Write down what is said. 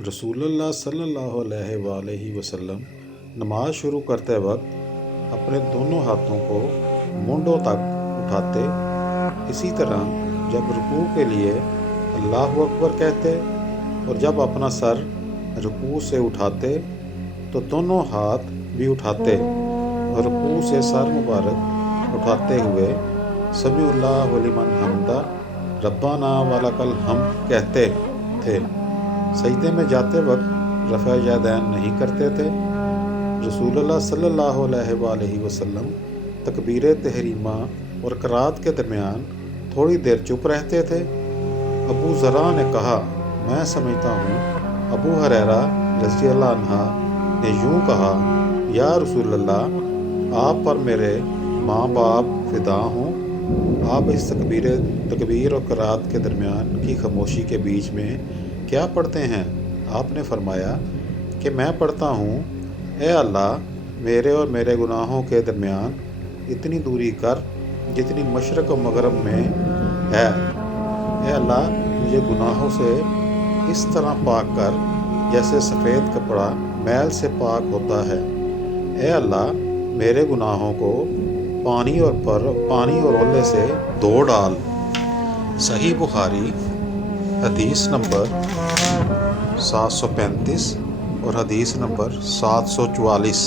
रसूल अल्लाह सल्लल्लाहु अलैहि वआलैहि वसल्लम नमाज शुरू करते वक्त अपने दोनों हाथों को मूंढों तक उठाते। इसी तरह जब रुकू के लिए अल्लाहु अकबर कहते और जब अपना सर रुकू से उठाते तो दोनों हाथ भी उठाते और रुकू से सर मुबारक उठाते हुए समीउल्लाहु लिमन हम्दा रब्बाना वलकल हम्द कहते थे। सजदे में जाते वक्त रफ़ा यदैन नहीं करते थे। रसूलुल्लाह सल्लल्लाहु अलैहि वसल्लम तकबीर तहरीमा और क़रात के दरमियान थोड़ी देर चुप रहते थे। अबू ज़रा ने कहा, मैं समझता हूँ अबू हुरैरा रज़ियल्लाहु अन्हा ने यूँ कहा, या रसूलल्लाह, आप पर मेरे माँ बाप फ़िदा हों, आप इस तकबीर और क़रात के दरमियान की खामोशी के बीच में क्या पढ़ते हैं? आपने फरमाया कि मैं पढ़ता हूँ, ए अल्लाह, मेरे और मेरे गुनाहों के दरमियान इतनी दूरी कर जितनी मशरक़ और मग़रिब में है। ए अल्लाह, मुझे गुनाहों से इस तरह पाक कर जैसे सफ़ेद कपड़ा मैल से पाक होता है। ए अल्लाह, मेरे गुनाहों को पानी और ओले से धो डाल। सही बुखारी हदीस नंबर 735 और हदीस नंबर 744।